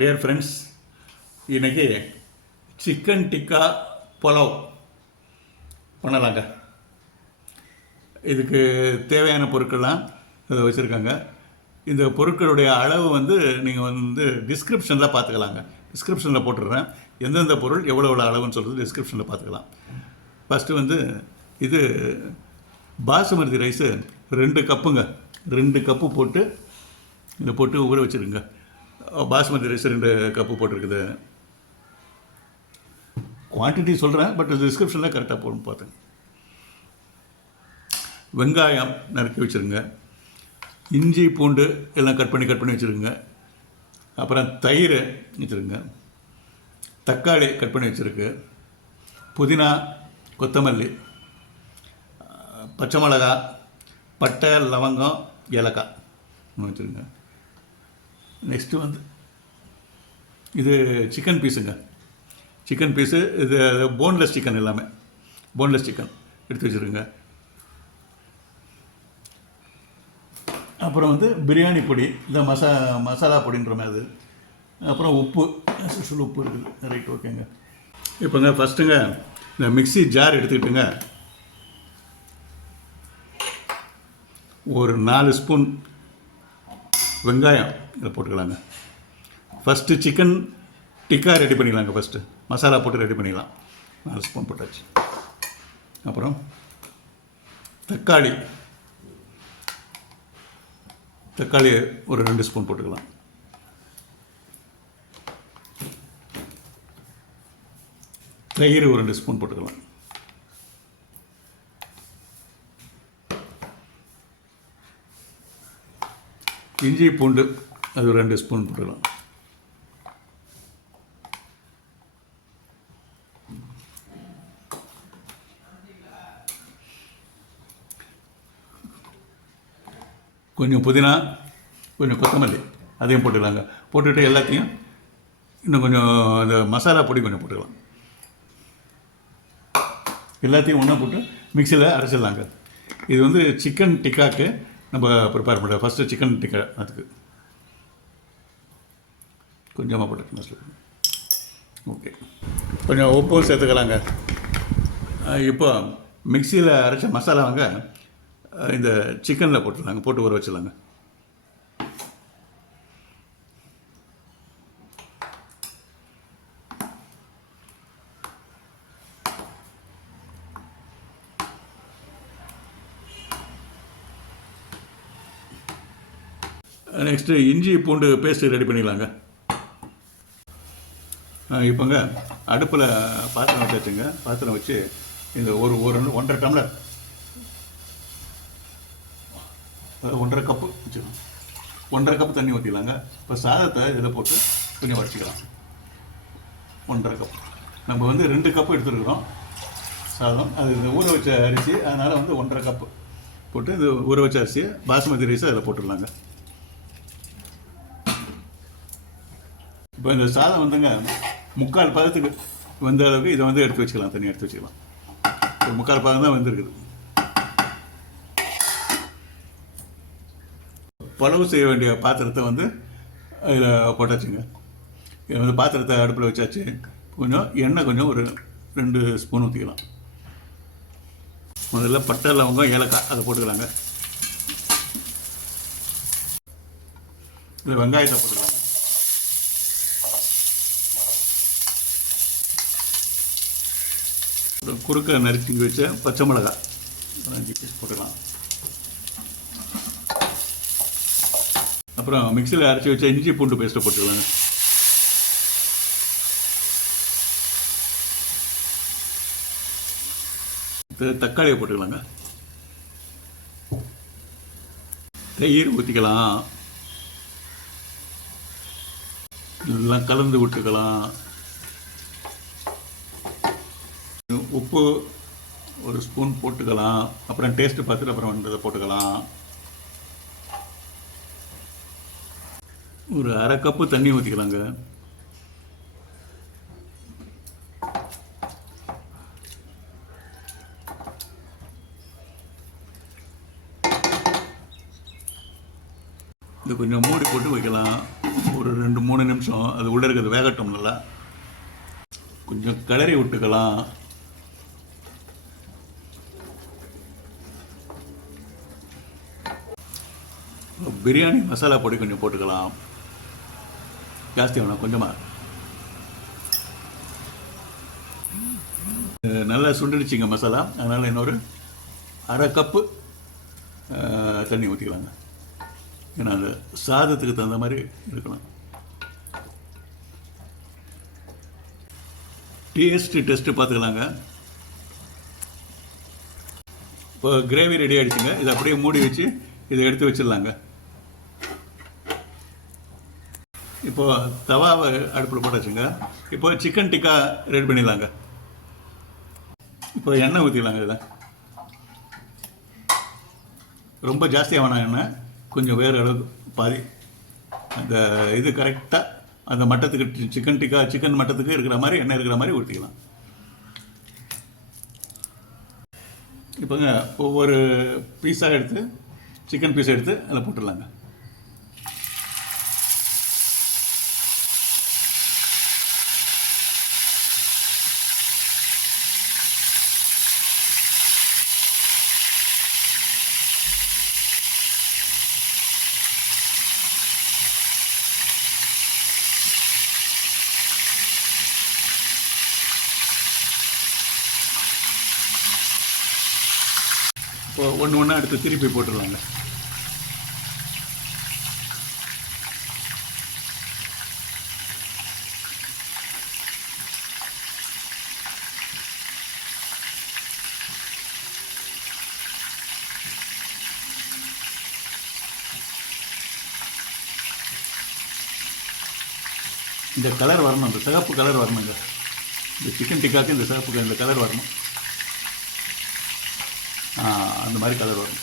Dear friends, இன்றைக்கி chicken tikka pulao பண்ணலாங்க. இதுக்கு தேவையான பொருட்கள்லாம் இதை வச்சுருக்காங்க. இந்த பொருட்களுடைய அளவு நீங்கள் டிஸ்கிரிப்ஷனில் பார்த்துக்கலாங்க. டிஸ்கிரிப்ஷனில் போட்டுடுறேன். எந்தெந்த பொருள் எவ்வளோ எவ்வளோ அளவுன்னு சொல்கிறது டிஸ்கிரிப்ஷனில் பார்த்துக்கலாம். ஃபஸ்ட்டு இது பாசுமதி ரைஸு 2 கப்புங்க. 2 கப்பு போட்டு இதை போட்டு ஊற வச்சுருங்க. பாசுமதி ரைஸ் 2 கப்பு போட்டிருக்குது. குவான்டிட்டி சொல்கிறேன், பட் டிஸ்கிரிப்ஷனில் கரெக்டாக போடணும் பார்த்தேன். வெங்காயம் நறுக்கி வச்சுருங்க. இஞ்சி பூண்டு எல்லாம் கட் பண்ணி வச்சுருங்க. அப்புறம் தயிர் வச்சுருங்க. தக்காளி கட் பண்ணி வச்சுருக்கு. புதினா, கொத்தமல்லி, பச்சை மிளகா, பட்டை, லவங்கம், ஏலக்காய் வச்சுருங்க. நெக்ஸ்ட்டு இது சிக்கன் பீஸுங்க. சிக்கன் பீஸு இது போன்லெஸ் சிக்கன், எல்லாமே போன்லெஸ் சிக்கன் எடுத்து வச்சுருங்க. அப்புறம் பிரியாணி பொடி, இந்த மசாலா பொடின்ற மாதிரி அது. அப்புறம் உப்பு, உப்பு இருக்குது. ரைட், ஓகேங்க. இப்போங்க ஃபஸ்ட்டுங்க இந்த மிக்ஸி ஜார் எடுத்துக்கிட்டுங்க, ஒரு 4 ஸ்பூன் வெங்காயம் இதை போட்டுக்கலாங்க. ஃபஸ்ட்டு சிக்கன் டிக்கா ரெடி பண்ணிக்கலாங்க. ஃபஸ்ட்டு மசாலா போட்டு ரெடி பண்ணிக்கலாம். 4 ஸ்பூன் போட்டாச்சு. அப்புறம் தக்காளி ஒரு 2 ஸ்பூன் போட்டுக்கலாம். தயிர் ஒரு 2 ஸ்பூன் போட்டுக்கலாம். இஞ்சி பூண்டு அது ஒரு 2 ஸ்பூன் போட்டுக்கலாம். கொஞ்சம் புதினா, கொஞ்சம் கொத்தமல்லி அதையும் போட்டுக்கலாங்க. போட்டுட்டு எல்லாத்தையும் இன்னும் கொஞ்சம் அந்த மசாலா பொடி கொஞ்சம் போட்டுக்கலாம். எல்லாத்தையும் ஒன்றா போட்டு மிக்சியில் அரைச்சிடலாங்க. இது சிக்கன் டிக்காக்கு நம்ம ப்ரிப்பேர் பண்ணுறோம். ஃபஸ்ட்டு சிக்கன் டிக்கா, அதுக்கு கொஞ்சமாக போட்டுக்கலாம். ஓகே, கொஞ்சம் உப்பும் சேர்த்துக்கலாங்க. இப்போ மிக்சியில் அரைச்ச மசாலாவாங்க இந்த சிக்கனில் போட்டுடலாங்க. போட்டு ஊற வச்சிடலாங்க. நெக்ஸ்ட்டு இஞ்சி பூண்டு பேஸ்ட்டு ரெடி பண்ணிடலாங்க. இப்போங்க அடுப்பில் பாத்திரம் வச்சுங்க. பாத்திரம் வச்சு இந்த ஒரு 1.5 டம்ளர், 1.5 கப்பு வச்சுக்கலாம். 1.5 கப்பு தண்ணி ஊற்றிக்கலாங்க. இப்போ சாதத்தை இதில் போட்டு கொஞ்சம் வடிச்சிக்கலாம். 1.5 கப்பு. நம்ம 2 கப்பு எடுத்துருக்குறோம் சாதம். அது இந்த ஊற வச்ச அரிசி, அதனால் 1.5 கப்பு போட்டு இந்த ஊற வச்ச அரிசியை பாசுமதி ரைஸை அதில் போட்டுடலாங்க. இப்போ இந்த சாதம் 3/4 பதத்துக்கு வந்த அளவுக்கு இதை எடுத்து வச்சுக்கலாம். தண்ணி எடுத்து வச்சுக்கலாம். ஒரு 3/4 பதம் தான் வந்துருக்குது. புலவு செய்ய வேண்டிய பாத்திரத்தை அதில் போட்டாச்சுங்க. பாத்திரத்தை அடுப்பில் வச்சாச்சு. கொஞ்சம் எண்ணெய் கொஞ்சம் ஒரு 2 ஸ்பூன் ஊற்றிக்கலாம். முதல்ல பட்டை, லவங்கம், ஏலக்காய் அதை போட்டுக்கலாங்க. இதில் வெங்காயத்தை போட்டுக்கலாம். குறுக்க நறுக்கி வச்ச பச்சை மிளகாய் 5 பீஸ் போட்டுக்கலாம். அப்புறம் மிக்சியில் அரைச்சி வச்ச இஞ்சி பூண்டு பேஸ்ட்டை போட்டுக்கலாங்க. தக்காளியை போட்டுக்கலாங்க. தயிர் ஊற்றிக்கலாம். எல்லாம் கலந்து விட்டுக்கலாம். உப்பு ஒரு ஸ்பூன் போட்டுக்கலாம். அப்புறம் டேஸ்ட்டு பார்த்துட்டு அப்புறம் இதை போட்டுக்கலாம். ஒரு 1/2 கப்பு தண்ணி ஊற்றிக்கலாங்க. இது கொஞ்சம் மூடி போட்டு வைக்கலாம். ஒரு 2 3 நிமிஷம் அது உள்ளே இருக்கிறது வேகட்டும். நல்லா கொஞ்சம் கிளறி விட்டுக்கலாம். பிரியாணி மசாலா பொடி கொஞ்சம் போட்டுக்கலாம். ஜாஸ்தி வேணாம், கொஞ்சமாக. நல்லா சுண்டிடுச்சிங்க மசாலா. அதனால் இன்னொரு அரை கப்பு தண்ணி ஊற்றிக்கலாங்க. ஏன்னா அந்த சாதத்துக்கு தகுந்த மாதிரி இருக்கணும். டெஸ்ட்டு பார்த்துக்கலாங்க. இப்போ கிரேவி ரெடி ஆகிடுச்சுங்க. இதை அப்படியே மூடி வச்சு இதை எடுத்து வச்சிடலாங்க. இப்போ தவாவை அடுப்பில் போட்டாச்சுங்க. இப்போ சிக்கன் டிக்கா ரெடி பண்ணிடலாங்க. இப்போ எண்ணெய் ஊற்றிக்கலாங்க. இதில் ரொம்ப ஜாஸ்தியாக வேணாம் எண்ணெய், கொஞ்சம் வேறு அளவுக்கு பாதி. அந்த இது கரெக்டாக அந்த மட்டத்துக்கு சிக்கன் மட்டத்துக்கு இருக்கிற மாதிரி எண்ணெய் இருக்கிற மாதிரி ஊற்றிக்கலாம். இப்போங்க ஒவ்வொரு பீஸாக எடுத்து சிக்கன் பீஸ் எடுத்து அதில் போட்டுடலாங்க. இப்போ ஒன்று ஒன்றா எடுத்து திருப்பி போட்டுடலாங்க. இந்த கலர் வரணும், இந்த சிகப்பு கலர் வரணுங்க. இந்த சிக்கன் டிக்காக்கு இந்த சிகப்பு இந்த கலர் வரணும். அந்த மாதிரி கலர் வரும்.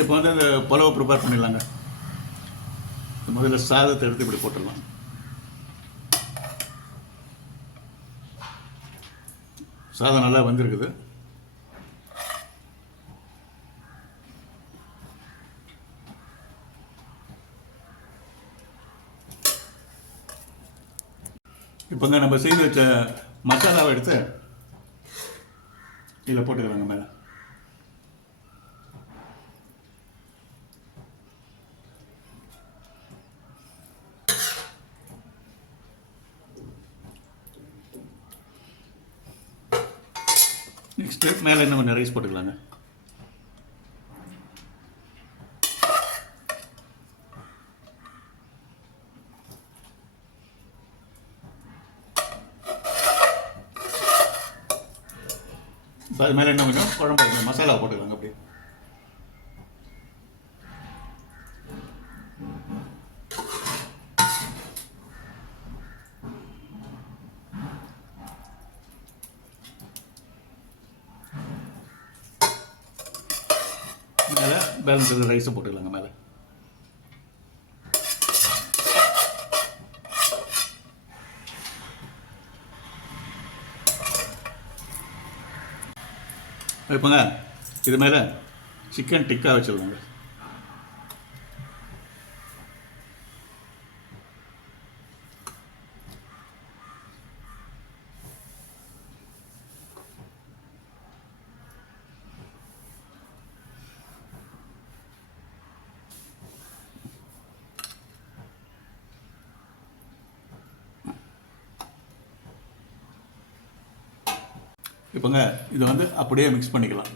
இப்போ வந்து அந்த புலவை ப்ரிப்பேர் பண்ணிடலாங்க. முதல்ல சாதத்தை எடுத்து இப்படி போட்டுடலாம். சாதம் நல்லா வந்திருக்குது. இப்போங்க நம்ம செய்து வச்ச மசாலாவை எடுத்து இதில் போட்டுக்கிறாங்க மேலே. நெக்ஸ்ட்டு மேலே இன்னும் கொஞ்சம் ரைஸ் போட்டுக்கலாங்க. அது மேலே என்ன கொஞ்சம் குழம்பு மசாலா போட்டுக்கலாங்க. அப்படியே மேலே பேலன்ஸ் ரைஸை போட்டுக்கலாங்க மேலே. இப்போங்க இது மேலே சிக்கன் டிக்கா வச்சுருவாங்க. இப்போங்க இது வந்து அப்படியே மிக்ஸ் பண்ணிக்கலாம்.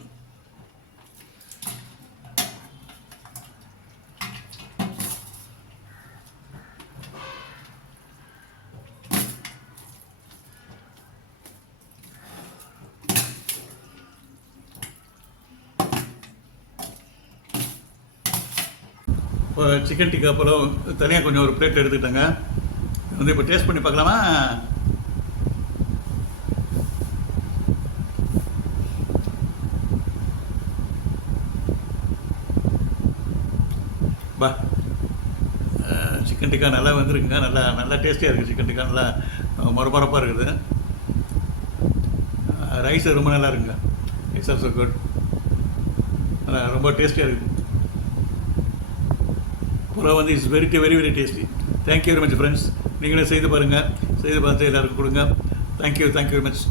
இப்போ சிக்கன் டிக்கா பழம் தனியாக கொஞ்சம் ஒரு பிளேட் எடுத்துக்கிட்டாங்க. வந்து இப்போ டேஸ்ட் பண்ணி பார்க்கலாமா? பா, சிக்கன் டிக்கா நல்லா வந்துருக்குங்க. நல்லா நல்லா டேஸ்டியாக இருக்குது. சிக்கன் டிக்கா நல்லா மொரமொரப்பாக இருக்குது. ரைஸ் ரொம்ப நல்லா இருக்குங்க. It's also good. நல்லா ரொம்ப டேஸ்டியாக இருக்குது. புலாவ் வந்து it's very very very tasty. Thank you very much friends. நீங்களே செய்து பாருங்கள், செய்து பார்த்து எல்லாருக்கும் கொடுங்க. Thank you very much.